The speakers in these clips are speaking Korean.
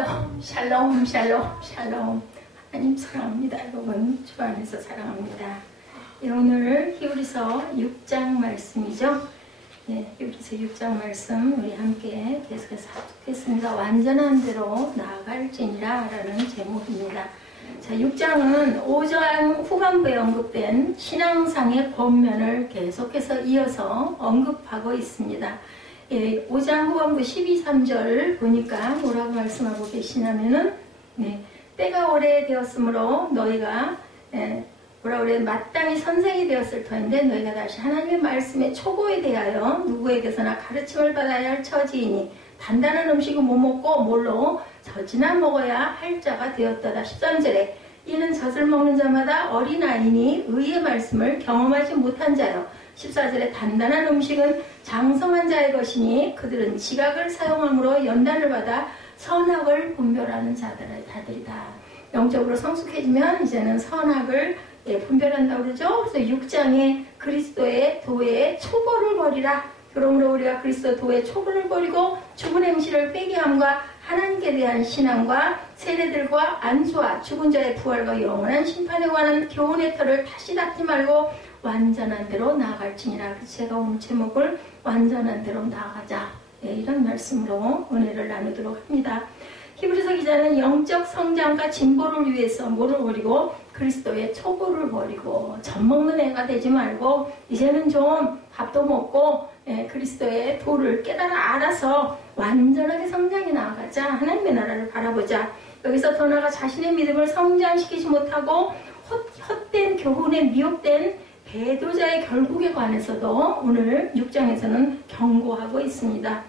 샬롬, 샬롬, 샬롬, 샬롬. 하나님 사랑합니다. 여러분, 주 안에서 사랑합니다. 오늘 히브리서 6장 말씀이죠. 히브리서 6장 말씀 우리 함께 계속해서 합독했습니다. 완전한 대로 나아갈지니라 라는 제목입니다. 자, 6장은 5장 후반부에 언급된 신앙상의 권면을 계속해서 이어서 언급하고 있습니다. 5장 후반부 12, 3절 보니까 뭐라고 말씀하고 계시냐면은, 때가 오래되었으므로 너희가, 마땅히 선생이 되었을 터인데 너희가 다시 하나님의 말씀의 초보에 대하여 누구에게서나 가르침을 받아야 할 처지이니 단단한 음식은 못 먹고 뭘로 젖이나 먹어야 할 자가 되었다다. 13절에 이는 젖을 먹는 자마다 어린아이니 의의 말씀을 경험하지 못한 자요. 14절에 단단한 음식은 장성한 자의 것이니 그들은 지각을 사용함으로 연단을 받아 선악을 분별하는 자들이다. 영적으로 성숙해지면 이제는 선악을 분별한다고 그러죠. 그래서 6장에 그리스도의 도의 초보를 버리라. 그러므로 우리가 그리스도 도의 초보를 버리고 죽은 행실을 회개함과 하나님께 대한 신앙과 세례들과 안수와 죽은 자의 부활과 영원한 심판에 관한 교훈의 터를 다시 닫지 말고 완전한 대로 나아갈지니라. 그래서 제가 오늘 제목을 완전한 대로 나아가자, 이런 말씀으로 은혜를 나누도록 합니다. 히브리서 기자는 영적 성장과 진보를 위해서 뭐를 버리고 그리스도의 초보를 버리고 젖 먹는 애가 되지 말고 이제는 좀 밥도 먹고 그리스도의 도를 깨달아 알아서 완전하게 성장해 나아가자. 하나님의 나라를 바라보자. 여기서 더 나아가 자신의 믿음을 성장시키지 못하고 헛된 교훈에 미혹된 배도자의 결국에 관해서도 오늘 6장에서는 경고하고 있습니다.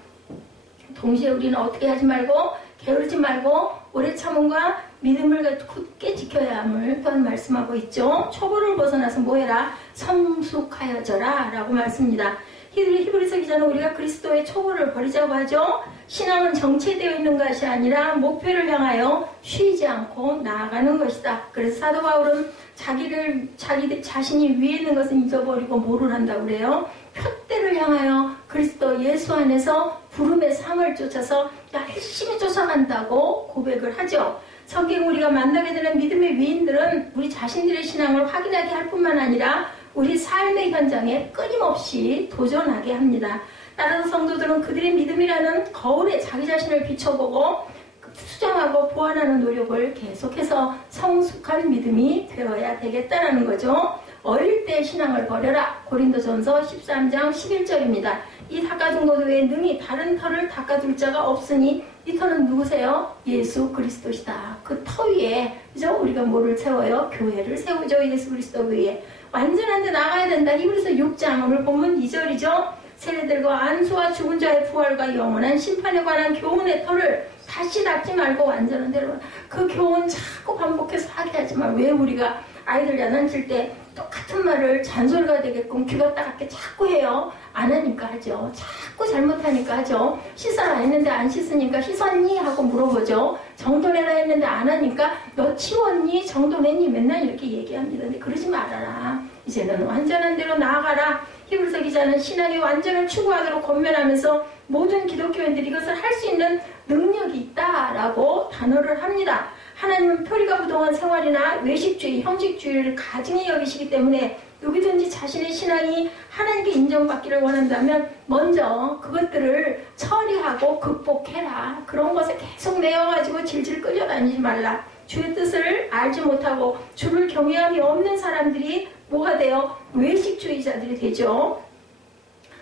동시에 우리는 어떻게 하지 말고 게으르지 말고 오래 참음과 믿음을 굳게 지켜야 함을 또한 말씀하고 있죠. 초보를 벗어나서 뭐해라? 성숙하여져라 라고 말씀입니다. 히브리서 기자는 우리가 그리스도의 초보를 버리자고 하죠. 신앙은 정체되어 있는 것이 아니라 목표를 향하여 쉬지 않고 나아가는 것이다. 그래서 사도 바울은 자신이 위에 있는 것은 잊어버리고 뭐를 한다고 그래요? 표대를 향하여 그리스도 예수 안에서 부름의 상을 쫓아서 열심히 쫓아간다고 고백을 하죠. 성경 우리가 만나게 되는 믿음의 위인들은 우리 자신들의 신앙을 확인하게 할 뿐만 아니라 우리 삶의 현장에 끊임없이 도전하게 합니다. 따라서 성도들은 그들의 믿음이라는 거울에 자기 자신을 비춰보고 수정하고 보완하는 노력을 계속해서 성숙한 믿음이 되어야 되겠다라는 거죠. 어릴 때 신앙을 버려라. 고린도전서 13장 11절입니다. 이 닦아준 것 외에 능히 다른 터를 닦아줄 자가 없으니 이 터는 누구세요? 예수 그리스도시다. 그 터 위에 그죠? 우리가 뭐를 세워요? 교회를 세우죠. 예수 그리스도 위에. 완전한 데 나가야 된다. 히브리서 6장 오늘 본문 2절이죠. 세례들과 안수와 죽은 자의 부활과 영원한 심판에 관한 교훈의 터를 다시 닫지 말고 완전한 대로 그 교훈 자꾸 반복해서 하게 하지 마. 왜 우리가 아이들 야단칠 때 똑같은 말을 잔소리가 되게끔 귀가 따갑게 자꾸 해요. 안 하니까 하죠. 자꾸 잘못하니까 하죠. 씻어라 했는데 안 씻으니까 씻었니? 하고 물어보죠. 정돈해라 했는데 안 하니까 너 치웠니? 정돈했니? 맨날 이렇게 얘기합니다. 근데 그러지 말아라. 이제는 완전한 대로 나아가라. 히브리서 기자는 신앙의 완전을 추구하도록 권면하면서 모든 기독교인들이 이것을 할 수 있는 능력이 있다라고 단언을 합니다. 하나님은 표리가 부동한 생활이나 외식주의, 형식주의를 가증히 여기시기 때문에 누구든지 자신의 신앙이 하나님께 인정받기를 원한다면 먼저 그것들을 처리하고 극복해라. 그런 것에 계속 매여가지고 질질 끌려다니지 말라. 주의 뜻을 알지 못하고 주를 경외함이 없는 사람들이 뭐가 돼요? 외식주의자들이 되죠.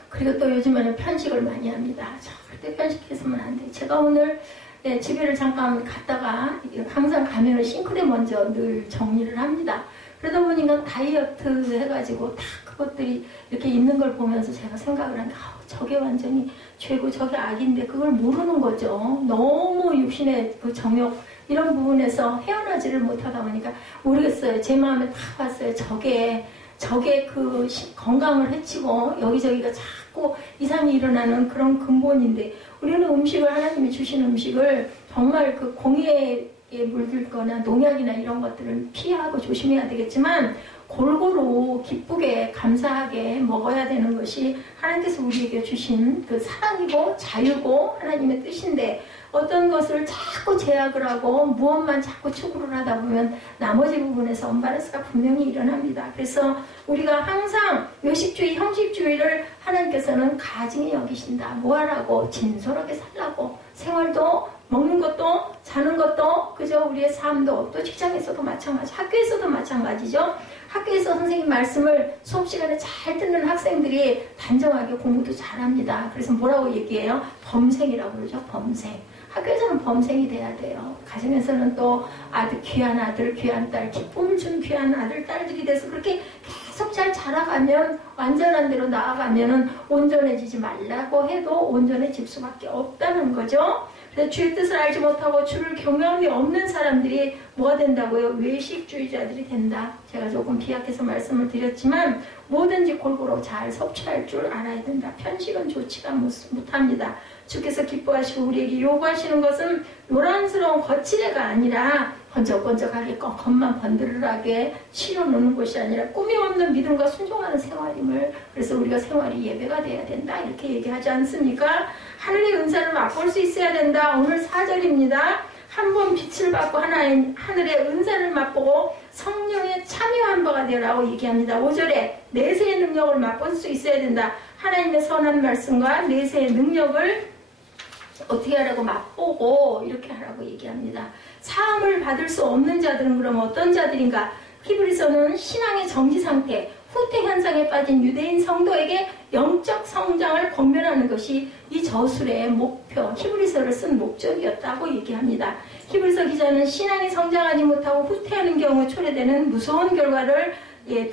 그리고 또 요즘에는 편식을 많이 합니다. 절대 편식해서는 안 돼요. 제가 오늘 집에를 잠깐 갔다가 항상 가면은 싱크대 먼저 늘 정리를 합니다. 그러다 보니까 다이어트 해가지고 다 그것들이 이렇게 있는 걸 보면서 제가 생각을 하는데 저게 완전히 죄고 저게 악인데 그걸 모르는 거죠. 너무 육신의 그 정욕 이런 부분에서 헤어나지를 못하다 보니까 모르겠어요. 제 마음에 다 왔어요. 저게 그 건강을 해치고 여기저기가 자꾸 이상이 일어나는 그런 근본인데 우리는 음식을 하나님이 주신 음식을 정말 그 공해에 물들거나 농약이나 이런 것들을 피하고 조심해야 되겠지만 골고루 기쁘게 감사하게 먹어야 되는 것이 하나님께서 우리에게 주신 그 사랑이고 자유고 하나님의 뜻인데 어떤 것을 자꾸 제약을 하고 무엇만 자꾸 추구를 하다 보면 나머지 부분에서 언밸런스가 분명히 일어납니다. 그래서 우리가 항상 외식주의, 형식주의를 하나님께서는 가증히 여기신다. 뭐하라고? 진솔하게 살라고. 생활도 먹는 것도 자는 것도 그저 우리의 삶도 또 직장에서도 마찬가지, 학교에서도 마찬가지죠. 학교에서 선생님 말씀을 수업 시간에 잘 듣는 학생들이 단정하게 공부도 잘합니다. 그래서 뭐라고 얘기해요? 범생이라고 그러죠. 범생. 학교에서는 범생이 돼야 돼요. 가정에서는 또 아들, 귀한 아들, 귀한 딸, 기쁨을 주는 귀한 아들, 딸들이 돼서 그렇게 계속 잘 자라가면, 완전한 대로 나아가면은 온전해지지 말라고 해도 온전해질 수밖에 없다는 거죠. 그래서 주의 뜻을 알지 못하고 주를 경외함이 없는 사람들이 뭐가 된다고요? 외식주의자들이 된다. 제가 조금 비약해서 말씀을 드렸지만 뭐든지 골고루 잘 섭취할 줄 알아야 된다. 편식은 좋지가 못합니다. 주께서 기뻐하시고 우리에게 요구하시는 것은 요란스러운 거칠애가 아니라 번쩍번쩍하게 겉만 번들하게 치러놓는 것이 아니라 꿈이 없는 믿음과 순종하는 생활임을, 그래서 우리가 생활이 예배가 돼야 된다 이렇게 얘기하지 않습니까? 하늘의 은사를 맛볼 수 있어야 된다. 오늘 4절입니다. 한 번 빛을 받고 하늘의 은사를 맛보고 성령에 참여한 바가 되라고 얘기합니다. 5절에 내세의 능력을 맛볼 수 있어야 된다. 하나님의 선한 말씀과 내세의 능력을 어떻게 하라고? 맛보고 이렇게 하라고 얘기합니다. 사함을 받을 수 없는 자들은 그럼 어떤 자들인가? 히브리서는 신앙의 정지 상태, 후퇴 현상에 빠진 유대인 성도에게 영적 성장을 권면하는 것이 이 저술의 목표, 히브리서를 쓴 목적이었다고 얘기합니다. 히브리서 기자는 신앙이 성장하지 못하고 후퇴하는 경우 초래되는 무서운 결과를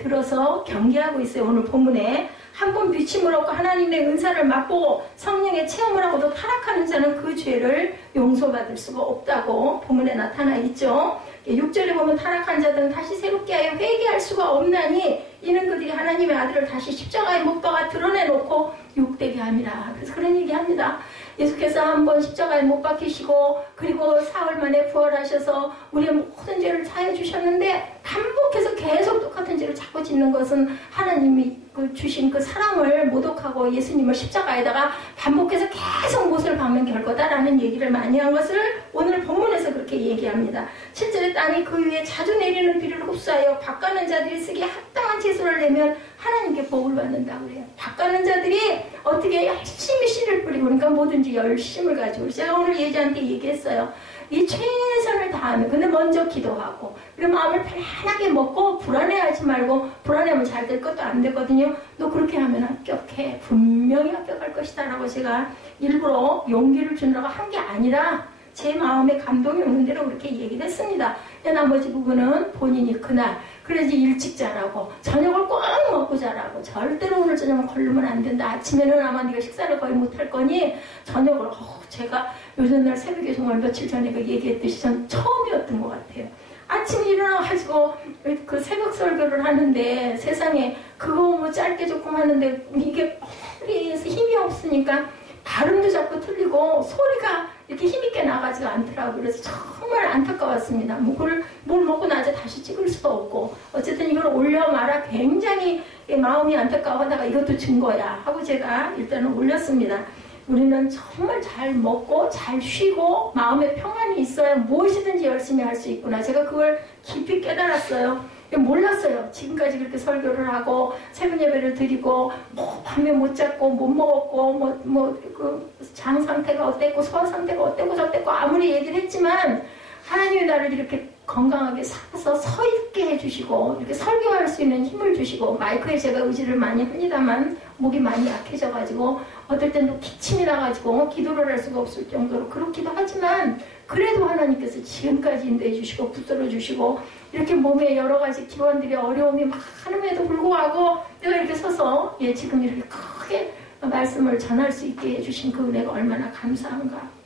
들어서 경계하고 있어요. 오늘 본문에 한 번 비침을 얻고 하나님의 은사를 맛보고 성령의 체험을 하고도 타락하는 자는 그 죄를 용서받을 수가 없다고 본문에 나타나 있죠. 6절에 보면 타락한 자들은 다시 새롭게 하여 회개할 수가 없나니 이는 그들이 하나님의 아들을 다시 십자가에 못 박아 드러내놓고 욕되게 함이라. 그래서 그런 얘기합니다. 예수께서 한번 십자가에 못 박히시고 그리고 사흘 만에 부활하셔서 우리의 모든 죄를 사해 주셨는데 반복해서 계속 똑같은 죄를 자꾸 짓는 것은 하나님이 주신 그 사랑을 모독하고 예수님을 십자가에다가 반복해서 계속 못을 박는 결과다라는 얘기를 많이 한 것을 오늘 본문에서 그렇게 얘기합니다. 7절에 땅이 그 위에 자주 내리는 비를 흡수하여 밭가는 자들이 쓰기에 합당한 채소를 내면 하나님께 복을 받는다고 그래요. 밭가는 자들이 어떻게 열심히 씨를 뿌리고 그러니까 뭐든지 열심을 가지고, 제가 오늘 예지한테 얘기했어요. 이 최선을 다하면, 근데 먼저 기도하고, 그리고 마음을 편안하게 먹고 불안해하지 말고, 불안해하면 잘 될 것도 안 되거든요. 너 그렇게 하면 합격해. 분명히 합격할 것이다 라고 제가 일부러 용기를 주느라고 한 게 아니라 제 마음에 감동이 오는 대로 그렇게 얘기를 했습니다. 나머지 부분은 본인이 그날 그래야지 일찍 자라고, 저녁을 꼭 먹고 자라고, 절대로 오늘 저녁은 걸르면 안 된다. 아침에는 아마 네가 식사를 거의 못할 거니 저녁을, 제가 요즘 날 새벽에 정말 며칠 전에 그 얘기했듯이 전 처음이었던 것 같아요. 아침에 일어나가지고 그 새벽 설교를 하는데 세상에 그거 뭐 짧게 조금 하는데 이게 허리에서 힘이 없으니까 발음도 자꾸 틀리고 소리가 이렇게 힘있게 나가지가 않더라고요. 그래서 정말 안타까웠습니다. 뭘 먹고 낮에 다시 찍을 수도 없고 어쨌든 이걸 올려마라 굉장히 마음이 안타까워하다가 이것도 증거야 하고 제가 일단은 올렸습니다. 우리는 정말 잘 먹고 잘 쉬고 마음의 평안이 있어야 무엇이든지 열심히 할 수 있구나. 제가 그걸 깊이 깨달았어요. 몰랐어요. 지금까지 그렇게 설교를 하고 새벽 예배를 드리고 뭐 밤에 못 잤고 못 먹었고 그 장 상태가 어땠고 소화 상태가 어땠고 저땠고 아무리 얘기를 했지만 하나님이 나를 이렇게 건강하게 살아서 서 있게 해주시고 이렇게 설교할 수 있는 힘을 주시고, 마이크에 제가 의지를 많이 합니다만 목이 많이 약해져가지고 어떨 땐 또 기침이 나가지고 기도를 할 수가 없을 정도로 그렇기도 하지만 그래도 하나님께서 지금까지 인도해 주시고 붙들어 주시고 이렇게 몸에 여러 가지 기관들이 어려움이 많음에도 불구하고 내가 이렇게 서서 지금 이렇게 크게 말씀을 전할 수 있게 해주신 그 은혜가 얼마나 감사한가.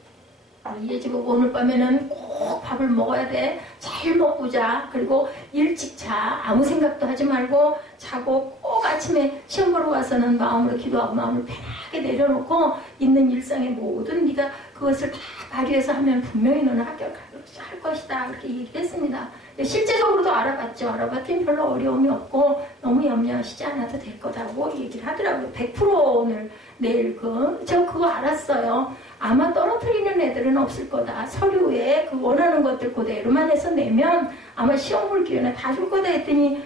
예지고 오늘 밤에는 꼭 밥을 먹어야 돼. 잘 먹고 자. 그리고 일찍 자. 아무 생각도 하지 말고 자고 꼭 아침에 시험 보러 가서는 마음으로 기도하고 마음을 편하게 내려놓고 있는 일상의 모든 네가 그것을 다 발휘해서 하면 분명히 너는 합격할 것이다. 그렇게 얘기했습니다. 실제적으로도 알아봤죠. 알아봤더니 별로 어려움이 없고 너무 염려하시지 않아도 될 거다고 얘기를 하더라고요. 100% 오늘 내일 제가 그거 알았어요. 아마 떨어뜨리는 애들은 없을 거다. 서류에 그 원하는 것들 그대로만 해서 내면 아마 시험 볼 기회는 다 줄 거다 했더니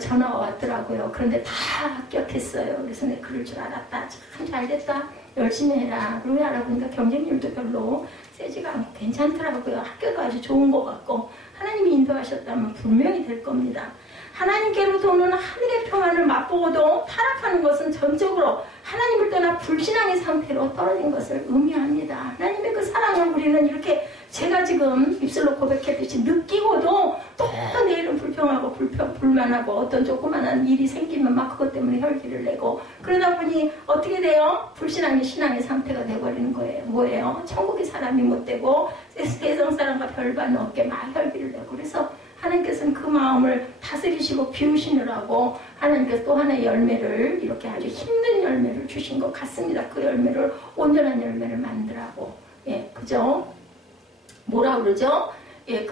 전화가 왔더라고요. 그런데 다 합격했어요. 그래서 내가 그럴 줄 알았다. 참 잘됐다. 열심히 해라. 그러고 알아보니까 경쟁률도 별로 세지가 않고 괜찮더라고요. 학교도 아주 좋은 것 같고 하나님이 인도하셨다면 분명히 될 겁니다. 하나님께로부터 오는 하늘의 평안을 맛보고도 타락하는 것은 전적으로 하나님을 떠나 불신앙의 상태로 떨어진 것을 의미합니다. 하나님의 그 사랑을 우리는 이렇게 제가 지금 입술로 고백했듯이 느끼고도 또 내일은 불평하고 불만하고 어떤 조그만한 일이 생기면 막 그것 때문에 혈기를 내고 그러다 보니 어떻게 돼요? 불신앙이 신앙의 상태가 돼버리는 거예요. 뭐예요? 천국의 사람이 못 되고 세상 사람과 별반 없게 막 혈기를 내고 그래서 하나님께서는 그 마음을 다스리시고 비우시느라고 하나님께서 또 하나의 열매를 이렇게 아주 힘든 열매를 주신 것 같습니다. 그 열매를 온전한 열매를 만들라고. 예, 그죠? 뭐라 그러죠? 예,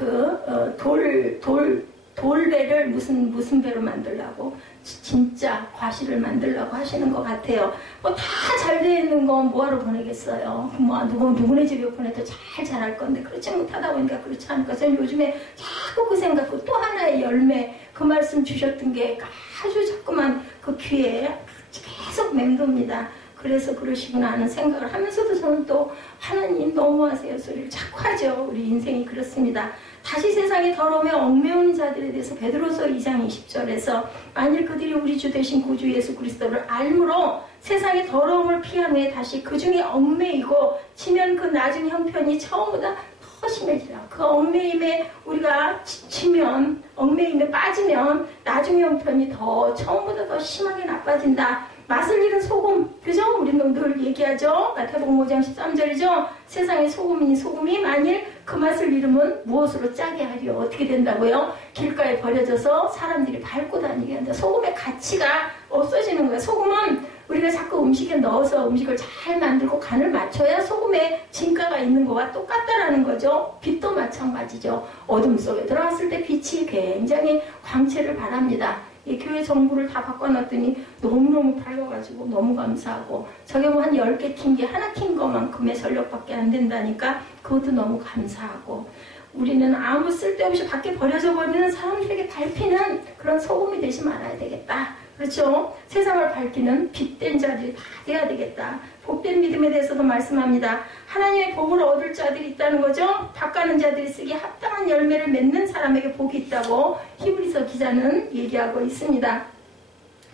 돌배를 무슨 배로 만들라고? 진짜 과실을 만들라고 하시는 것 같아요. 뭐 다 잘 되어 있는 건 뭐하러 보내겠어요? 뭐 누구네 집에 보내도 잘 자랄 건데 그렇지 못하다 보니까 그렇지 않을까. 저는 요즘에 자꾸 그 생각, 또 하나의 열매, 그 말씀 주셨던 게 아주 자꾸만 그 귀에 계속 맴돕니다. 그래서 그러시구나 하는 생각을 하면서도 저는 또 하나님 너무하세요 소리를 자꾸 하죠. 우리 인생이 그렇습니다. 다시 세상의 더러움에 얽매우는 자들에 대해서 베드로서 2장 20절에서 만일 그들이 우리 주 되신 구주 예수 그리스도를 알므로 세상의 더러움을 피한 후에 다시 그 중에 얽매이고 치면 그 낮은 형편이 처음보다 더 심해지라. 그 얽매임에 우리가 치면 얽매임에 빠지면 나중 형편이 더 처음보다 더 심하게 나빠진다. 맛을 잃은 소금, 그죠? 우리는 늘 얘기하죠. 마태복음 5장 13절이죠. 세상의 소금이니 소금이 만일 그 맛을 잃으면 무엇으로 짜게 하리요? 어떻게 된다고요? 길가에 버려져서 사람들이 밟고 다니게 한다. 소금의 가치가 없어지는 거예요. 소금은 우리가 자꾸 음식에 넣어서 음식을 잘 만들고 간을 맞춰야 소금의 진가가 있는 거와 똑같다라는 거죠. 빛도 마찬가지죠. 어둠 속에 들어갔을 때 빛이 굉장히 광채를 발합니다. 이 교회 정보를 다 바꿔놨더니 너무너무 밝아가지고 너무 감사하고 저게 뭐 한 10개 킨 게 하나 킨 것만큼의 전력밖에 안 된다니까 그것도 너무 감사하고 우리는 아무 쓸데없이 밖에 버려져 버리는 사람들에게 밟히는 그런 소금이 되지 말아야 되겠다. 그렇죠? 세상을 밝히는 빛된 자들이 다 돼야 되겠다. 복된 믿음에 대해서도 말씀합니다. 하나님의 복을 얻을 자들이 있다는 거죠. 밭가는 자들이 쓰기 합당한 열매를 맺는 사람에게 복이 있다고 히브리서 기자는 얘기하고 있습니다.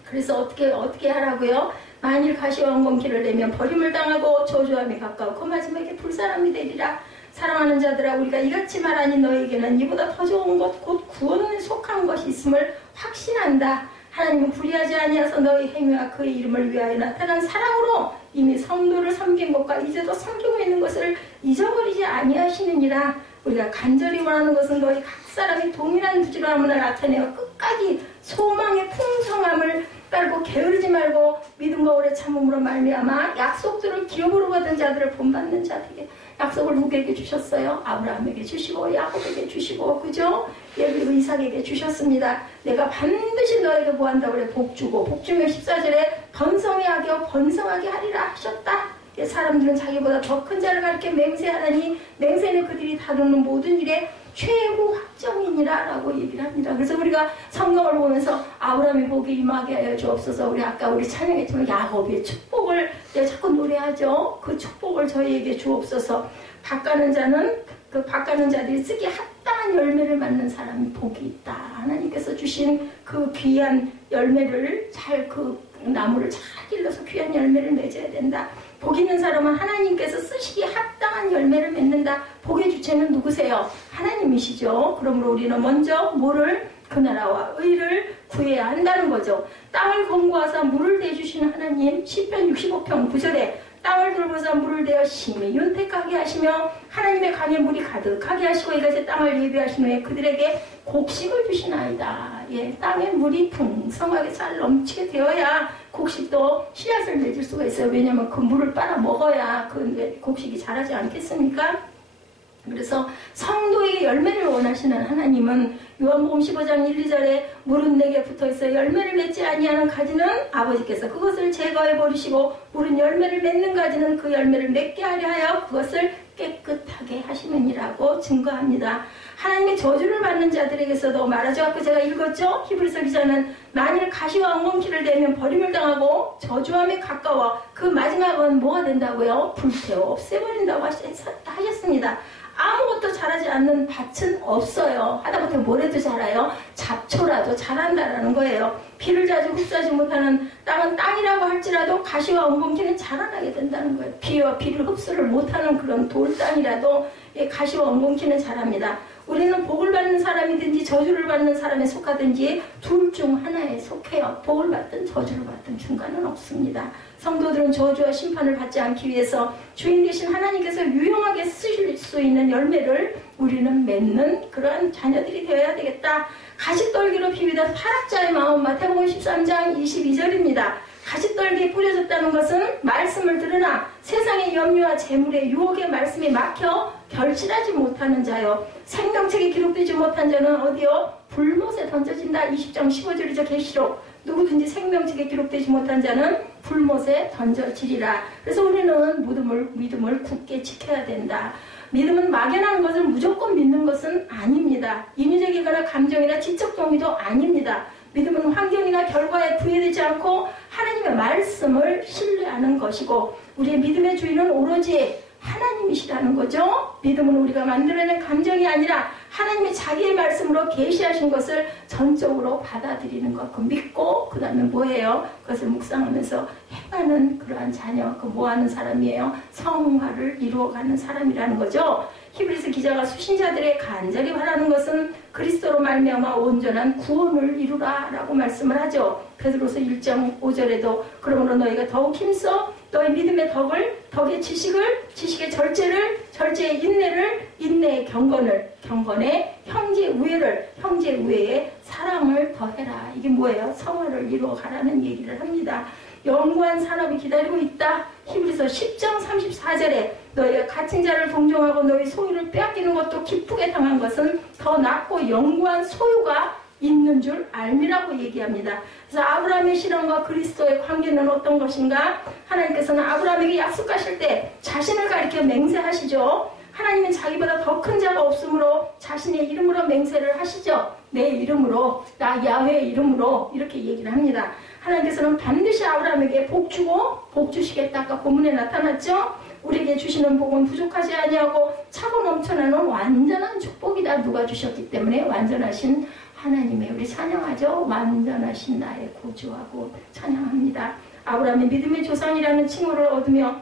그래서 어떻게 하라고요? 만일 가시와 엉겅퀴를 내면 버림을 당하고 저주함에 가까워 그 마지막에 불사람이 되리라. 사랑하는 자들아 우리가 이같이 말하니 너에게는 이보다 더 좋은 것 곧 구원에 속한 것이 있음을 확신한다. 하나님은 불의하지 아니하서 너희 행위와 그의 이름을 위하여 나타난 사랑으로 이미 성도를 섬긴 것과 이제도 섬기고 있는 것을 잊어버리지 아니하시느니라. 우리가 간절히 원하는 것은 너희 각 사람이 동일한 부지런함을 나타내어 끝까지 소망의 풍성함을 따르고 게으르지 말고 믿음과 오래 참음으로 말미암아 약속들을 기업으로 받은 자들을 본받는 자들에게 약속을 누구에게 주셨어요? 아브라함에게 주시고 야곱에게 주시고 그죠? 그리고 이삭에게 주셨습니다. 내가 반드시 너에게 보한다고 그래 복 주고 복 주면 14절에 번성하게 하고 번성하게 하리라 하셨다. 사람들은 자기보다 더 큰 자를 가리켜 맹세하라니 맹세는 그들이 다루는 모든 일에 최고 확정이니라 라고 얘기를 합니다. 그래서 우리가 성경을 보면서 아브라함의 복이 임하게 하여 주옵소서. 아까 우리 찬양했지만 야곱의 축복을 내가 자꾸 노래하죠. 그 축복을 저희에게 주옵소서. 밭가는 자들이 쓰기 합당한 열매를 맺는 사람이 복이 있다. 하나님께서 주신 그 귀한 열매를 그 나무를 잘 길러서 귀한 열매를 맺어야 된다. 복 있는 사람은 하나님께서 쓰시기 합당한 열매를 맺는다. 복의 주체는 누구세요? 하나님이시죠. 그러므로 우리는 먼저 그 나라와 의를 구해야 한다는 거죠. 땅을 검거하사 물을 대주시는 하나님, 시편 65편 9절에 땅을 돌보사 물을 대어 심히 윤택하게 하시며 하나님의 강에 물이 가득하게 하시고 이것의 땅을 예비하신 후에 그들에게 곡식을 주시나이다. 땅에 물이 풍성하게 잘 넘치게 되어야 곡식도 씨앗을 맺을 수가 있어요. 왜냐하면 그 물을 빨아 먹어야 그 곡식이 자라지 않겠습니까? 그래서 성도에게 열매를 원하시는 하나님은 요한복음 15장 1, 2절에 물은 내게 붙어있어 열매를 맺지 아니하는 가지는 아버지께서 그것을 제거해 버리시고 물은 열매를 맺는 가지는 그 열매를 맺게 하려 하여 그것을 깨끗하게 하시느니라고 증거합니다. 하나님의 저주를 받는 자들에게서도 말하죠. 아까 제가 읽었죠. 히브리서 기자는 만일 가시와 엉겅퀴를 대면 버림을 당하고 저주함에 가까워 그 마지막은 뭐가 된다고요? 불태워 없애버린다고 하셨습니다. 아무것도 자라지 않는 밭은 없어요. 하다못해 모래도 자라요. 잡초라도 자란다라는 거예요. 비를 자주 흡수하지 못하는 땅은 땅이라고 할지라도 가시와 엉겅퀴는 자라나게 된다는 거예요. 비와 비를 흡수를 못하는 그런 돌땅이라도 가시와 엉겅퀴는 자랍니다. 우리는 복을 받는 사람이든지 저주를 받는 사람에 속하든지 둘 중 하나에 속해요. 복을 받든 저주를 받든 중간은 없습니다. 성도들은 저주와 심판을 받지 않기 위해서 주인 되신 하나님께서 유용하게 쓰실 수 있는 열매를 우리는 맺는 그러한 자녀들이 되어야 되겠다. 가시떨기로 비비던 타락자의 마음, 마태복음 13장 22절입니다. 가시떨기에 뿌려졌다는 것은 말씀을 들으나 세상의 염려와 재물의 유혹의 말씀에 막혀 결실하지 못하는 자요. 생명책에 기록되지 못한 자는 어디요? 불못에 던져진다. 20장 15절이죠. 계시록. 누구든지 생명책에 기록되지 못한 자는 불못에 던져지리라. 그래서 우리는 믿음을 굳게 지켜야 된다. 믿음은 막연한 것을 무조건 믿는 것은 아닙니다. 인위적이거나 감정이나 지적 동의도 아닙니다. 믿음은 환경이나 결과에 구애되지 않고 하나님의 말씀을 신뢰하는 것이고 우리의 믿음의 주인은 오로지 하나님이시라는 거죠. 믿음은 우리가 만들어낸 감정이 아니라 하나님이 자기의 말씀으로 계시하신 것을 전적으로 받아들이는 것, 그 믿고 그 다음에 뭐예요? 그것을 묵상하면서 행하는 그러한 자녀, 그 뭐하는 사람이에요? 성화를 이루어가는 사람이라는 거죠. 히브리서 기자가 수신자들의 간절히 바라는 것은 그리스도로 말미암아 온전한 구원을 이루라라고 말씀을 하죠. 베드로서 1장 5절에도 그러므로 너희가 더욱 힘써 너희 믿음의 덕의 지식의 절제의 인내를, 인내의 경건에 형제 우애에 사랑을 더해라. 이게 뭐예요? 성화를 이루어가라는 얘기를 합니다. 영구한 산업이 기다리고 있다. 히브리서 10장 34절에 너희가 갇힌 자를 동정하고 너희 소유를 빼앗기는 것도 기쁘게 당한 것은 더 낫고 영구한 소유가 있는 줄 알미라고 얘기합니다. 그래서 아브라함의 신앙과 그리스도의 관계는 어떤 것인가? 하나님께서는 아브라함에게 약속하실 때 자신을 가리켜 맹세하시죠. 하나님은 자기보다 더 큰 자가 없으므로 자신의 이름으로 맹세를 하시죠. 내 이름으로, 나 야훼의 이름으로 이렇게 얘기를 합니다. 하나님께서는 반드시 아브라함에게 복 주고 복 주시겠다. 아까 본문에 나타났죠. 우리에게 주시는 복은 부족하지 아니하고 차고 넘쳐나는 완전한 축복이다. 누가 주셨기 때문에 완전하신 하나님의 우리 찬양하죠. 완전하신 나의 구주하고 찬양합니다. 아브라함의 믿음의 조상이라는 칭호를 얻으며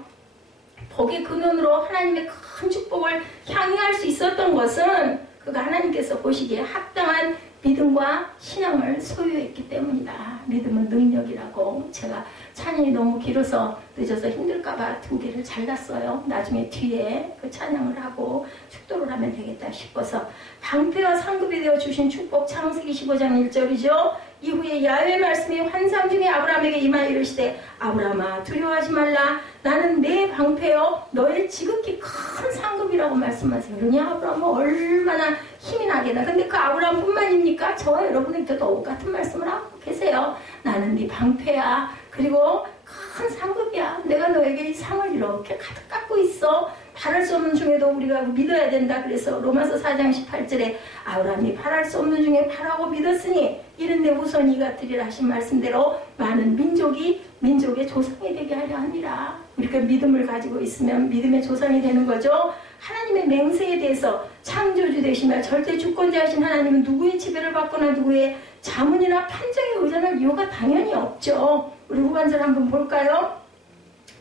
복의 근원으로 하나님의 큰 축복을 향유할 수 있었던 것은 그가 하나님께서 보시기에 합당한 믿음과 신앙을 소유했기 때문이다. 믿음은 능력이라고. 제가 찬양이 너무 길어서 늦어서 힘들까봐 2개를 잘랐어요. 나중에 뒤에 그 찬양을 하고 축도를 하면 되겠다 싶어서 방패와 상급이 되어 주신 축복 창세기 15장 1절이죠. 이후에 야훼의 말씀이 환상 중에 아브라함에게 임하여 이르시되 아브라함아 두려워하지 말라. 나는 내 방패요 너의 지극히 큰 상급이라고 말씀하세요. 그러니 아브라함은 얼마나 힘이 나겠나. 근데 그 아브라함뿐만입니까? 저와 여러분에게도 똑같은 말씀을 하고 계세요. 나는 네 방패야. 그리고 큰 상급이야. 내가 너에게 이 상을 이렇게 가득 갖고 있어. 바랄 수 없는 중에도 우리가 믿어야 된다. 그래서 로마서 4장 18절에 아브라함이 바랄 수 없는 중에 바라고 믿었으니 이른 내 후손이 같으리라 하신 말씀대로 많은 민족의 조상이 되게 하려 합니다. 우리가 믿음을 가지고 있으면 믿음의 조상이 되는 거죠. 하나님의 맹세에 대해서 창조주 되시며 절대 주권자이신 하나님은 누구의 지배를 받거나 누구의 자문이나 판정에 의존할 이유가 당연히 없죠. 우리 후반절 한번 볼까요?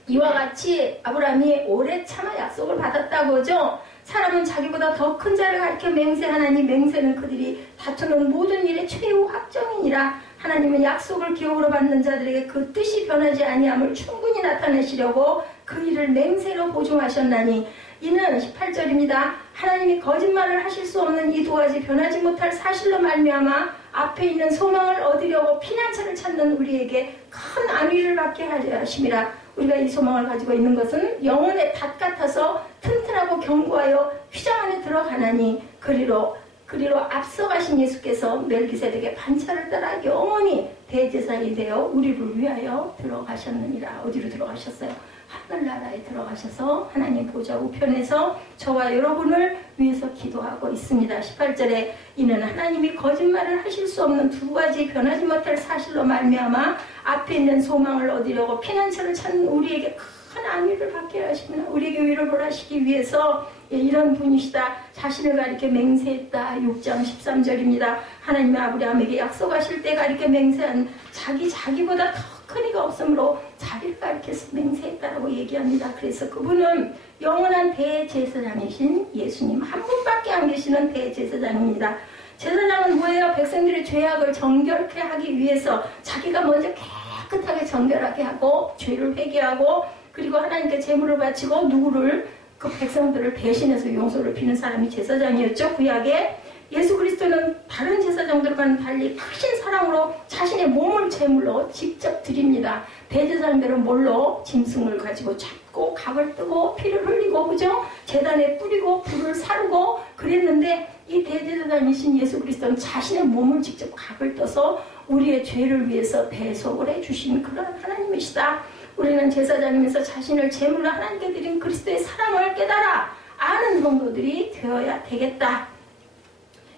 이와 같이 아브라함이 오래 참아 약속을 받았다고 하죠. 사람은 자기보다 더 큰 자를 가리켜 맹세하나니 맹세는 그들이 다투는 모든 일의 최후 확정이니라. 하나님은 약속을 기업으로 받는 자들에게 그 뜻이 변하지 아니함을 충분히 나타내시려고 그 일을 맹세로 보증하셨나니 이는 18절입니다. 하나님이 거짓말을 하실 수 없는 이 두 가지 변하지 못할 사실로 말미암아 앞에 있는 소망을 얻으려고 피난처를 찾는 우리에게 큰 안위를 받게 하려 하심이라. 우리가 이 소망을 가지고 있는 것은 영혼의 닷 같아서 튼튼하고 견고하여 휘장 안에 들어가나니 그리로 그리로 앞서가신 예수께서 멜기세덱의 반차를 따라 영원히 대제사장이 되어 우리를 위하여 들어가셨느니라. 어디로 들어가셨어요? 하늘나라에 들어가셔서 하나님 보좌 우편에서 저와 여러분을 위해서 기도하고 있습니다. 18절에 이는 하나님이 거짓말을 하실 수 없는 두 가지 변하지 못할 사실로 말미암아 앞에 있는 소망을 얻으려고 피난처를 찾는 우리에게 큰 안위를 받게 하시구나. 우리에게 위로를 하시기 위해서 이런 분이시다. 자신을 가리켜 맹세했다. 6장 13절입니다. 하나님의 아브라함에게 약속하실 때 가리켜 맹세한 자기보다 더 큰 이가 없으므로 자기를 가리켜서 맹세했다라고 얘기합니다. 그래서 그분은 영원한 대제사장이신 예수님 한 분밖에 안 계시는 대제사장입니다. 제사장은 뭐예요? 백성들의 죄악을 정결케 하기 위해서 자기가 먼저 깨끗하게 정결하게 하고 죄를 회개하고 그리고 하나님께 제물을 바치고 누구를 그 백성들을 대신해서 용서를 비는 사람이 제사장이었죠. 구약에. 예수 그리스도는 다른 제사장들과는 달리 크신 사랑으로 자신의 몸을 제물로 직접 드립니다. 대제사장들은 뭘로? 짐승을 가지고 잡고 각을 뜨고 피를 흘리고 그죠? 제단에 뿌리고 불을 사르고 그랬는데 이 대제사장이신 예수 그리스도는 자신의 몸을 직접 각을 떠서 우리의 죄를 위해서 대속을 해주신 그런 하나님이시다. 우리는 제사장이면서 자신을 제물로 하나님께 드린 그리스도의 사랑을 깨달아 아는 성도들이 되어야 되겠다.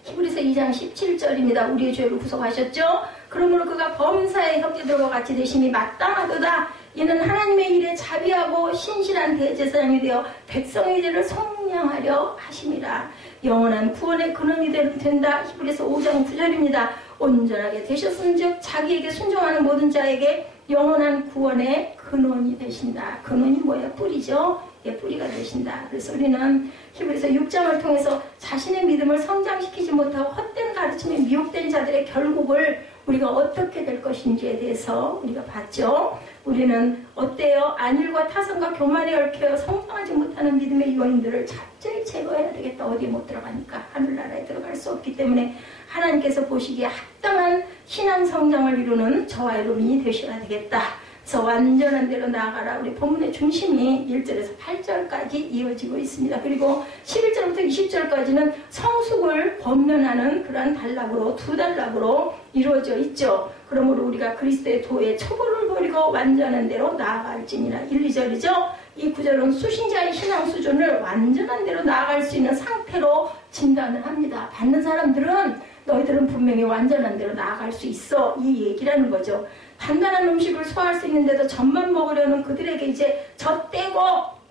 히브리서 2장 17절입니다. 우리의 죄를 구속하셨죠. 그러므로 그가 범사의 형제들과 같이 되심이 마땅하도다. 이는 하나님의 일에 자비하고 신실한 대제사장이 되어 백성의 죄를 속량하려 하심이라. 영원한 구원의 근원이 된다. 히브리서 5장 9절입니다. 온전하게 되셨은즉 자기에게 순종하는 모든 자에게 영원한 구원의 근원이 되신다. 근원이 뭐야? 뿌리죠. 뿌리가 되신다. 그래서 우리는 히브리서 6장을 통해서 자신의 믿음을 성장시키지 못하고 헛된 가르침에 미혹된 자들의 결국을 우리가 어떻게 될 것인지에 대해서 우리가 봤죠. 우리는 어때요? 안일과 타성과 교만에 얽혀 성장하지 못하는 믿음의 요인들을 철저히 제거해야 되겠다. 어디에 못 들어가니까 하늘나라에 들어갈 수 없기 때문에 하나님께서 보시기에 합당한 신앙 성장을 이루는 저와 여러분이 되셔야 되겠다. 그래서 완전한 대로 나아가라. 우리 본문의 중심이 1절에서 8절까지 이어지고 있습니다. 그리고 11절부터 20절까지는 성숙을 권면하는 그러한 단락으로 두 단락으로 이루어져 있죠. 그러므로 우리가 그리스도의 도에 초보를 버리고 완전한 대로 나아갈지니라. 1, 2절이죠. 이 구절은 수신자의 신앙 수준을 완전한 대로 나아갈 수 있는 상태로 진단을 합니다. 받는 사람들은 너희들은 분명히 완전한 대로 나아갈 수 있어. 이 얘기라는 거죠. 단단한 음식을 소화할 수 있는데도 젖만 먹으려는 그들에게 이제 젖 떼고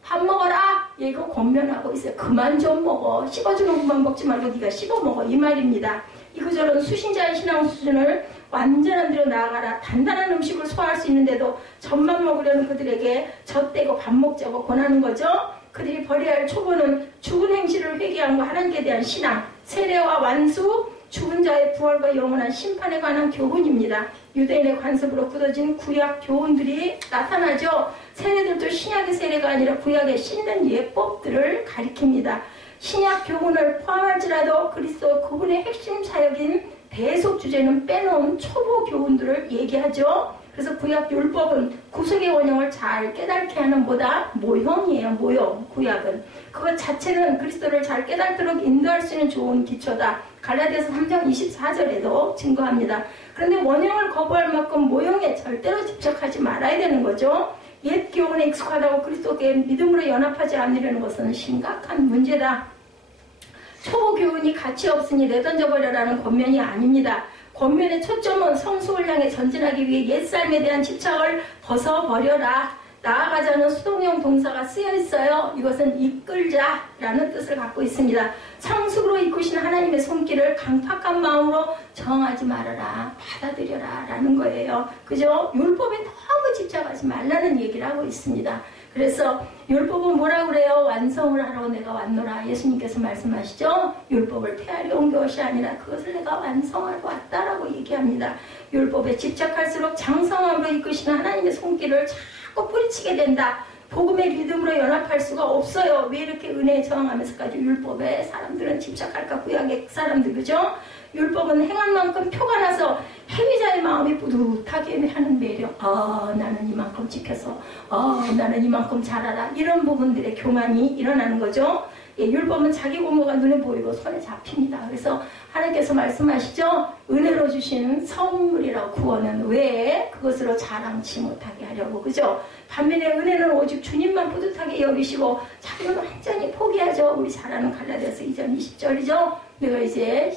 밥 먹어라. 이거 권면하고 있어요. 그만 좀 먹어. 씹어주는 것만 먹지 말고 네가 씹어 먹어. 이 말입니다. 이 구절은 수신자의 신앙 수준을 완전한 대로 나아가라. 단단한 음식을 소화할 수 있는데도 젖만 먹으려는 그들에게 젖 떼고 밥 먹자고 권하는 거죠. 그들이 버려야 할 초보는 죽은 행실을 회개함과 하나님께 대한 신앙, 세례와 완수, 죽은 자의 부활과 영원한 심판에 관한 교훈입니다. 유대인의 관습으로 굳어진 구약 교훈들이 나타나죠. 세례들도 신약의 세례가 아니라 구약의 씻는 예법들을 가리킵니다. 신약 교훈을 포함할지라도 그리스도 그분의 핵심 사역인 대속 주제는 빼놓은 초보 교훈들을 얘기하죠. 그래서 구약 율법은 구속의 원형을 잘 깨닫게 하는 보다 모형이에요. 모형. 구약은 그것 자체는 그리스도를 잘 깨닫도록 인도할 수 있는 좋은 기초다. 갈라디아서 3장 24절에도 증거합니다. 그런데 원형을 거부할 만큼 모형에 절대로 집착하지 말아야 되는 거죠. 옛 교훈에 익숙하다고 그리스도께 믿음으로 연합하지 않으려는 것은 심각한 문제다. 초보 교훈이 가치 없으니 내던져버려라는 권면이 아닙니다. 권면의 초점은 성숙을 향해 전진하기 위해 옛삶에 대한 집착을 벗어버려라. 나아가자는 수동형 동사가 쓰여 있어요. 이것은 이끌자라는 뜻을 갖고 있습니다. 성숙으로 이끄신 하나님의 손길을 강팍한 마음으로 정하지 말아라. 받아들여라 라는 거예요. 그죠? 율법에 너무 집착하지 말라는 얘기를 하고 있습니다. 그래서 율법은 뭐라 그래요? 완성을 하러 내가 왔노라. 예수님께서 말씀하시죠. 율법을 폐하려 온 것이 아니라 그것을 내가 완성하러 왔다라고 얘기합니다. 율법에 집착할수록 장성함으로 이끄시는 하나님의 손길을 자꾸 뿌리치게 된다. 복음의 믿음으로 연합할 수가 없어요. 왜 이렇게 은혜에 저항하면서까지 율법에 사람들은 집착할까? 구약의 사람들 그죠? 율법은 행한 만큼 표가 나서 행위자의 마음이 뿌듯하게 하는 매력. 나는 이만큼 지켜서 나는 이만큼 잘하라. 이런 부분들의 교만이 일어나는 거죠. 율법은 자기 공로가 눈에 보이고 손에 잡힙니다. 그래서 하나님께서 말씀하시죠. 은혜로 주신 선물이라고 구원은 왜 그것으로 자랑치 못하게 하려고, 그죠? 반면에 은혜는 오직 주님만 뿌듯하게 여기시고 자기는 완전히 포기하죠. 우리 잘 아는 갈라디아서 2장 20절이죠. 내가 이제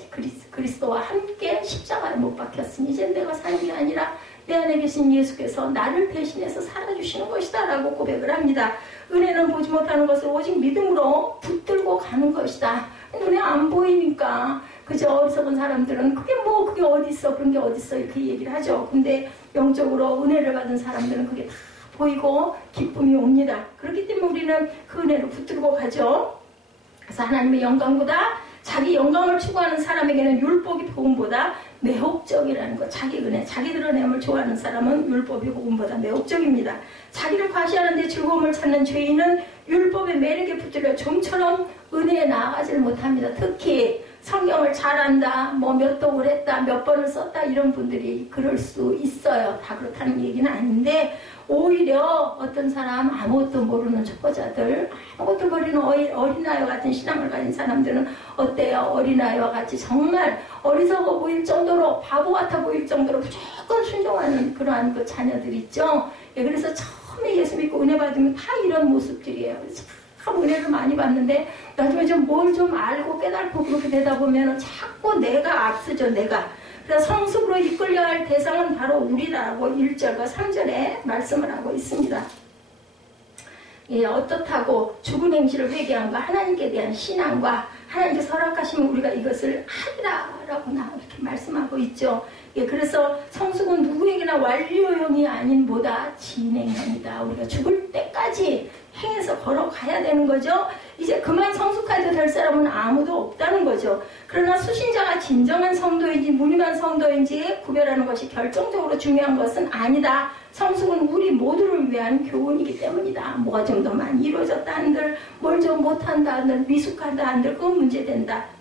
그리스도와 함께 십자가에 못 박혔으니 이제 내가 사는 게 아니라 내 안에 계신 예수께서 나를 대신해서 살아주시는 것이다 라고 고백을 합니다. 은혜는 보지 못하는 것을 오직 믿음으로 붙들고 가는 것이다. 눈에 안 보이니까, 그저 어리석은 사람들은 그게 어디 있어, 그런 게 어디 있어, 이렇게 얘기를 하죠. 근데 영적으로 은혜를 받은 사람들은 그게 다 보이고 기쁨이 옵니다. 그렇기 때문에 우리는 그 은혜를 붙들고 가죠. 그래서 하나님의 영광보다 자기 영광을 추구하는 사람에게는 율법이 복음보다 매혹적이라는 것. 자기 은혜, 자기 드러냄을 좋아하는 사람은 율법이 복음보다 매혹적입니다. 자기를 과시하는 데 즐거움을 찾는 죄인은 율법의 매력에 붙들려 좀처럼 은혜에 나아가지를 못합니다. 특히 성경을 잘한다, 몇 독을 했다, 몇 번을 썼다, 이런 분들이 그럴 수 있어요. 다 그렇다는 얘기는 아닌데, 오히려 어떤 사람, 아무것도 모르는 촉보자들, 아무것도 모르는 어린아이와 같은 신앙을 가진 사람들은 어때요? 어린아이와 같이 정말 어리석어 보일 정도로, 바보 같아 보일 정도로 무조건 순종하는 그러한 그 자녀들 있죠. 그래서 처음에 예수 믿고 은혜 받으면 다 이런 모습들이에요. 그래서 참 은혜를 많이 받는데 나중에 뭘 좀 알고 깨닫고 그렇게 되다 보면 자꾸 내가 앞서죠. 내가. 그래서 성숙으로 이끌려야 할 대상은 바로 우리라고 1절과 3절에 말씀을 하고 있습니다. 어떻다고 죽은 행실을 회개함과 하나님께 대한 신앙과 하나님께서 허락하시면 우리가 이것을 하리라라고 이렇게 말씀하고 있죠. 그래서 성숙은 누구에게나 완료형이 아닌보다 진행형이다. 우리가 죽을 때까지 행해서 걸어가야 되는 거죠. 이제 그만 성숙해도 될 사람은 아무도 없다는 거죠. 그러나 수신자가 진정한 성도인지 무늬만 성도인지 구별하는 것이 결정적으로 중요한 것은 아니다. 성숙은 우리 모두를 위한 교훈이기 때문이다. 뭐가 좀 더 많이 이루어졌다 한들, 뭘 좀 못한다 한들, 미숙하다 한들, 그건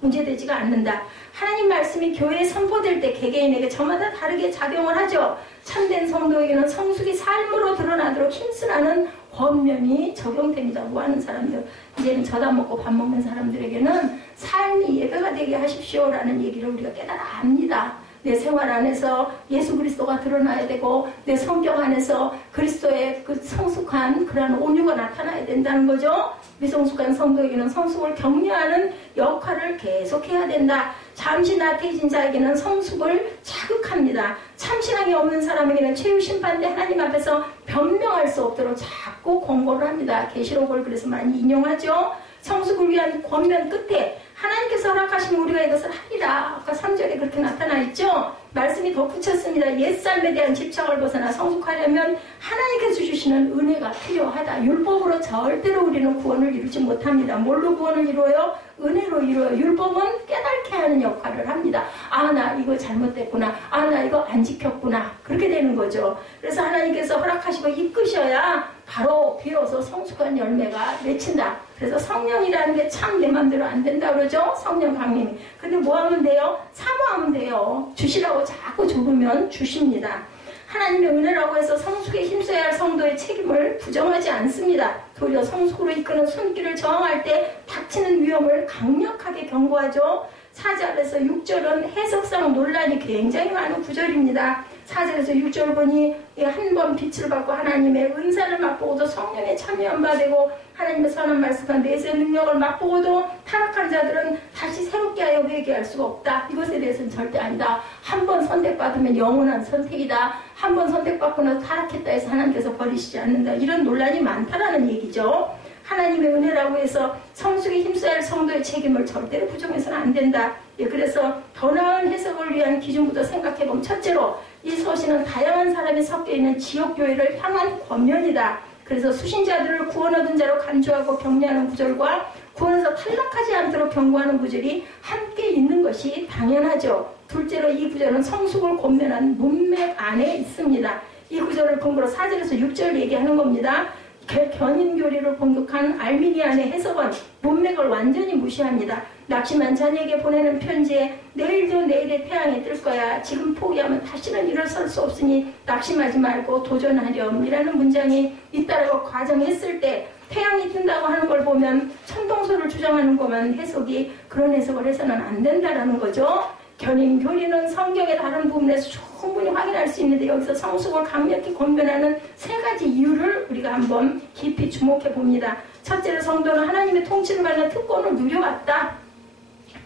문제되지가 않는다. 하나님 말씀이 교회에 선포될 때 개개인에게 저마다 다르게 작용을 하죠. 참된 성도에게는 성숙이 삶으로 드러나도록 힘쓰라는 권면이 적용됩니다. 뭐 하는 사람들, 이제는 젖 안 먹고 밥 먹는 사람들에게는 삶이 예배가 되게 하십시오라는 얘기를 우리가 깨달아 압니다. 내 생활 안에서 예수 그리스도가 드러나야 되고 내 성격 안에서 그리스도의 그 성숙한 그러한 온유가 나타나야 된다는 거죠. 미성숙한 성도에게는 성숙을 격려하는 역할을 계속해야 된다. 잠시 나태해진 자에게는 성숙을 자극합니다. 참신함이 없는 사람에게는 최후 심판 때 하나님 앞에서 변명할 수 없도록 자꾸 권고를 합니다. 계시록을 그래서 많이 인용하죠. 성숙을 위한 권면 끝에 하나님께서 허락하시면 우리가 이것을 하리라. 아까 3절에 그렇게 나타나 있죠. 말씀이 덧붙였습니다. 옛삶에 대한 집착을 벗어나 성숙하려면 하나님께서 주시는 은혜가 필요하다. 율법으로 절대로 우리는 구원을 이루지 못합니다. 뭘로 구원을 이루어요? 은혜로 이루어요. 율법은 깨닫게 하는 역할을 합니다. 아, 나 이거 잘못됐구나. 아, 나 이거 안 지켰구나. 그렇게 되는 거죠. 그래서 하나님께서 허락하시고 이끄셔야 바로 비로소 성숙한 열매가 맺힌다. 그래서 성령이라는 게 참 내 맘대로 안 된다 그러죠? 성령 강림이. 근데 뭐 하면 돼요? 사모하면 돼요. 주시라고 자꾸 조르면 주십니다. 하나님의 은혜라고 해서 성숙에 힘써야 할 성도의 책임을 부정하지 않습니다. 도리어 성숙으로 이끄는 손길을 저항할 때 닥치는 위험을 강력하게 경고하죠. 4절에서 6절은 해석상 논란이 굉장히 많은 구절입니다. 4절에서 6절 보니 한 번 빛을 받고 하나님의 은사를 맛보고도 성령에 참여한 바 되고 하나님의 선한 말씀과 내세 능력을 맛보고도 타락한 자들은 다시 새롭게 하여 회개할 수가 없다. 이것에 대해서는 절대 아니다. 한 번 선택받으면 영원한 선택이다. 한 번 선택받고 나서 타락했다 해서 하나님께서 버리시지 않는다. 이런 논란이 많다라는 얘기죠. 하나님의 은혜라고 해서 성숙에 힘써야 할 성도의 책임을 절대로 부정해서는 안 된다. 그래서 더 나은 해석을 위한 기준부터 생각해보면 첫째로 이 서신은 다양한 사람이 섞여있는 지역교회를 향한 권면이다. 그래서 수신자들을 구원 얻은 자로 간주하고 격려하는 구절과 구원에서 탈락하지 않도록 경고하는 구절이 함께 있는 것이 당연하죠. 둘째로 이 구절은 성숙을 권면한 문맥 안에 있습니다. 이 구절을 근거로 4절에서 6절 얘기하는 겁니다. 견인교리를 공격한 알미니안의 해석은 문맥을 완전히 무시합니다. 낙심한 자녀에게 보내는 편지에 내일도 내일의 태양이 뜰 거야. 지금 포기하면 다시는 일어설 수 없으니 낙심하지 말고 도전하렴이라는 문장이 있다라고 과정했을 때 태양이 뜬다고 하는 걸 보면 천동설을 주장하는 것만 해석이 그런 해석을 해서는 안 된다라는 거죠. 견인, 교리는 성경의 다른 부분에서 충분히 확인할 수 있는데 여기서 성숙을 강력히 권면하는 세 가지 이유를 우리가 한번 깊이 주목해 봅니다. 첫째로 성도는 하나님의 통치를 받는 특권을 누려왔다.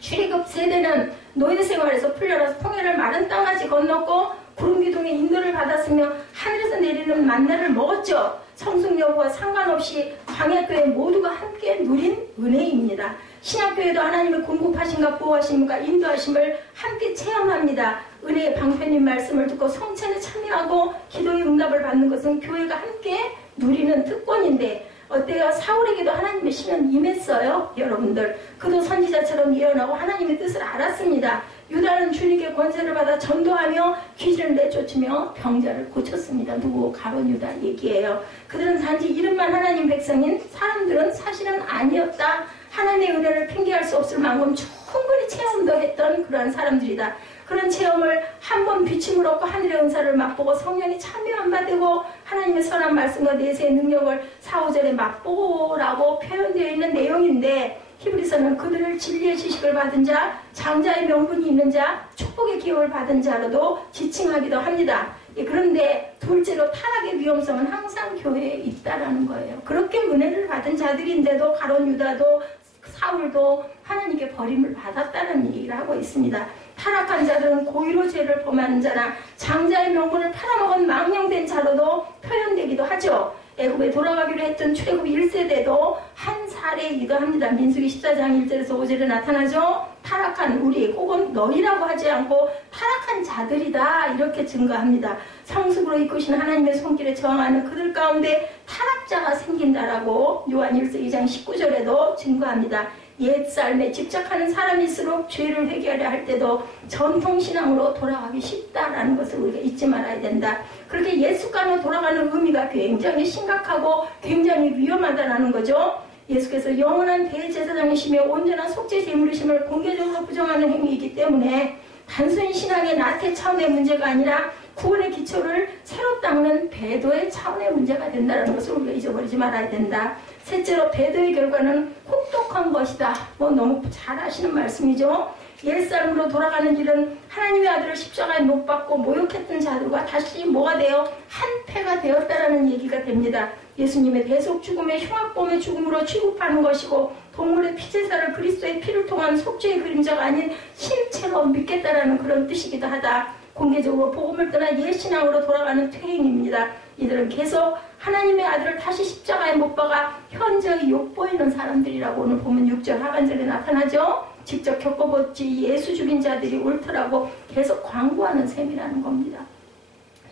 출애굽 세대는 노예 생활에서 풀려나서 홍해를 마른 땅까지 건넜고 구름 기둥의 인도를 받았으며 하늘에서 내리는 만나를 먹었죠. 성숙 여부와 상관없이 광야교회 모두가 함께 누린 은혜입니다. 신학교회도 하나님의 공급하심과 보호하심과 인도하심을 함께 체험합니다. 은혜의 방편인 말씀을 듣고 성찬에 참여하고 기도의 응답을 받는 것은 교회가 함께 누리는 특권인데 어때요? 사울에게도 하나님의 신은 임했어요. 여러분들 그도 선지자처럼 예언하고 하나님의 뜻을 알았습니다. 유다는 주님께 권세를 받아 전도하며 귀신을 내쫓으며 병자를 고쳤습니다. 누구? 가룟 유다 얘기예요. 그들은 단지 이름만 하나님 백성인 사람들은 사실은 아니었다. 하나님의 은혜를 핑계할 수 없을 만큼 충분히 체험도 했던 그러한 사람들이다. 그런 체험을 한번 비침을 얻고 하늘의 은사를 맛보고 성령이 참여한 바 되고 하나님의 선한 말씀과 내세의 능력을 4, 5절에 맛보라고 표현되어 있는 내용인데 히브리서는 그들을 진리의 지식을 받은 자, 장자의 명분이 있는 자, 축복의 기업을 받은 자로도 지칭하기도 합니다. 그런데 둘째로 타락의 위험성은 항상 교회에 있다라는 거예요. 그렇게 은혜를 받은 자들인데도 가룟 유다도 사울도 하나님께 버림을 받았다는 얘기를 하고 있습니다. 타락한 자들은 고의로 죄를 범하는 자나 장자의 명분을 팔아먹은 망령된 자로도 표현되기도 하죠. 애굽에 돌아가기로 했던 출애굽 1세대도 한 사례이기도 합니다. 민수기 14장 1절에서 5절에 나타나죠. 타락한 우리 혹은 너희라고 하지 않고 타락한 자들이다 이렇게 증거합니다. 성숙으로 이끄신 하나님의 손길에 저항하는 그들 가운데 타락자가 생긴다라고 요한 1서 2장 19절에도 증거합니다. 옛 삶에 집착하는 사람일수록 죄를 회개하려 할 때도 전통신앙으로 돌아가기 쉽다라는 것을 우리가 잊지 말아야 된다. 그렇게 예수가로 돌아가는 의미가 굉장히 심각하고 굉장히 위험하다는 거죠. 예수께서 영원한 대제사장이시며 온전한 속죄 제물이심을 공개적으로 부정하는 행위이기 때문에 단순히 신앙의 나태 차원의 문제가 아니라 구원의 기초를 새로 닦는 배도의 차원의 문제가 된다는 것을 우리가 잊어버리지 말아야 된다. 셋째로 배도의 결과는 혹독한 것이다. 너무 잘 아시는 말씀이죠. 옛삶으로 돌아가는 일은 하나님의 아들을 십자가에 못 박고 모욕했던 자들과 다시 뭐가 되어 한패가 되었다라는 얘기가 됩니다. 예수님의 대속 죽음의 흉악범의 죽음으로 취급하는 것이고 동물의 피제사를 그리스도의 피를 통한 속죄의 그림자가 아닌 실체로 믿겠다라는 그런 뜻이기도 하다. 공개적으로 복음을 떠나 옛신앙으로 돌아가는 퇴행입니다. 이들은 계속 하나님의 아들을 다시 십자가에 못 박아 현저히 욕보이는 사람들이라고 오늘 보면 6절 하반절에 나타나죠. 직접 겪어보지 예수 죽인 자들이 옳더라고 계속 광고하는 셈이라는 겁니다.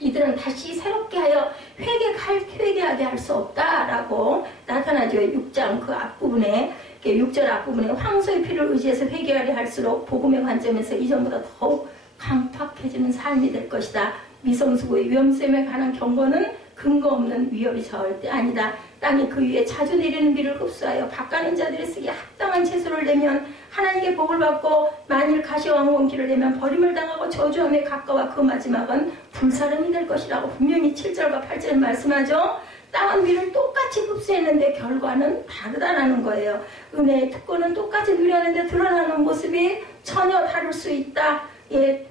이들은 다시 새롭게 하여 회개하게 할 수 없다라고 나타나죠. 6장 그 앞부분에 6절 앞부분에 황소의 피를 의지해서 회개하려 할수록 복음의 관점에서 이전보다 더욱 강팍해지는 삶이 될 것이다. 미성수고의 위험성에 관한 경고는 근거 없는 위협이 절대 아니다. 땅이 그 위에 자주 내리는 비를 흡수하여 밭가는 자들이 쓰기에 합당한 채소를 내면 하나님께 복을 받고 만일 가시와 왕권기를 내면 버림을 당하고 저주함에 가까워 그 마지막은 불사름이 될 것이라고 분명히 7절과 8절에 말씀하죠. 땅은 비를 똑같이 흡수했는데 결과는 다르다라는 거예요. 은혜의 특권은 똑같이 누렸는데 드러나는 모습이 전혀 다를 수 있다.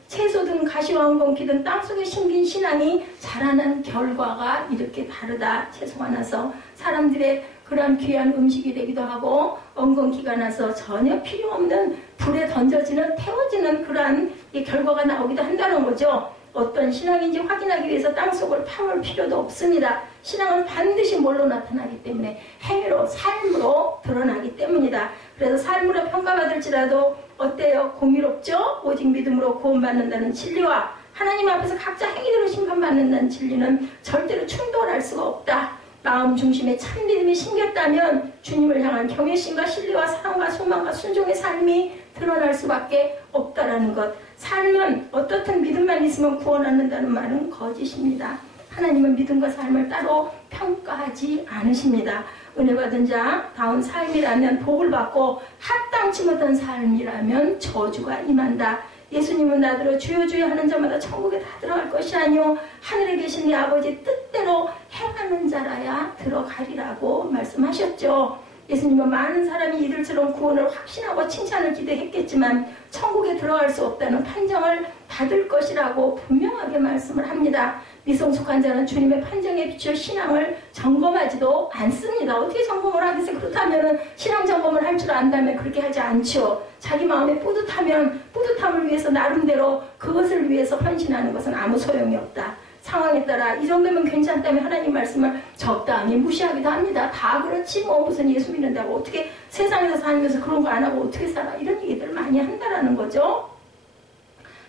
채소든 가시왕건기든 땅속에 심긴 신앙이 자라는 결과가 이렇게 다르다. 채소가 나서 사람들의 그런 귀한 음식이 되기도 하고 엉겅퀴가 나서 전혀 필요 없는 불에 던져지는 태워지는 그러한 결과가 나오기도 한다는 거죠. 어떤 신앙인지 확인하기 위해서 땅속을 파볼 필요도 없습니다. 신앙은 반드시 뭘로 나타나기 때문에 행위로 삶으로 드러나기 때문이다. 그래서 삶으로 평가받을지라도 어때요? 공의롭죠? 오직 믿음으로 구원받는다는 진리와 하나님 앞에서 각자 행위대로 심판받는다는 진리는 절대로 충돌할 수가 없다. 마음 중심에 참 믿음이 심겼다면 주님을 향한 경외심과 신뢰와 사랑과 소망과 순종의 삶이 드러날 수밖에 없다라는 것. 삶은 어떻든 믿음만 있으면 구원 얻는다는 말은 거짓입니다. 하나님은 믿음과 삶을 따로 평가하지 않으십니다. 은혜 받은 자 다운 삶이라면 복을 받고 합당치 못한 삶이라면 저주가 임한다. 예수님은 나더러 주여 주여 하는 자마다 천국에 다 들어갈 것이 아니요 하늘에 계신 네 아버지 뜻대로 행하는 자라야 들어가리라고 말씀하셨죠. 예수님은 많은 사람이 이들처럼 구원을 확신하고 칭찬을 기대했겠지만 천국에 들어갈 수 없다는 판정을 받을 것이라고 분명하게 말씀을 합니다. 미성숙한 자는 주님의 판정에 비추어 신앙을 점검하지도 않습니다. 어떻게 점검을 하겠어요? 그렇다면 신앙 점검을 할 줄 안다면 그렇게 하지 않죠. 자기 마음에 뿌듯하면 뿌듯함을 위해서 나름대로 그것을 위해서 헌신하는 것은 아무 소용이 없다. 상황에 따라 이 정도면 괜찮다면 하나님 말씀을 적당히 무시하기도 합니다. 다 그렇지 뭐 무슨 예수 믿는다고 어떻게 세상에서 살면서 그런 거 안 하고 어떻게 살아 이런 얘기들 많이 한다라는 거죠.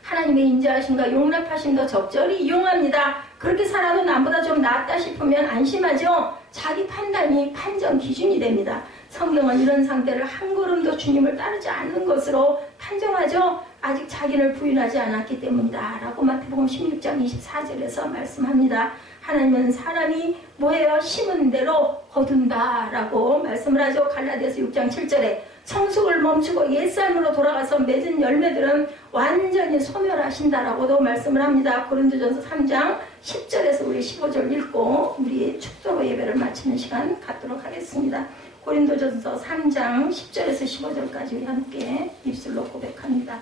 하나님의 인자하심과 용납하심도 적절히 이용합니다. 그렇게 살아도 남보다 좀 낫다 싶으면 안심하죠. 자기 판단이 판정 기준이 됩니다. 성경은 이런 상태를 한 걸음도 주님을 따르지 않는 것으로 판정하죠. 아직 자기를 부인하지 않았기 때문이다 라고 마태복음 16장 24절에서 말씀합니다. 하나님은 사람이 뭐예요? 심은 대로 거둔다 라고 말씀을 하죠. 갈라디아서 6장 7절에 성숙을 멈추고 옛삶으로 돌아가서 맺은 열매들은 완전히 소멸하신다라고도 말씀을 합니다. 고린도전서 3장 10절에서 우리 15절 읽고 우리 축도로 예배를 마치는 시간 갖도록 하겠습니다. 고린도전서 3장 10절에서 15절까지 우리 함께 입술로 고백합니다.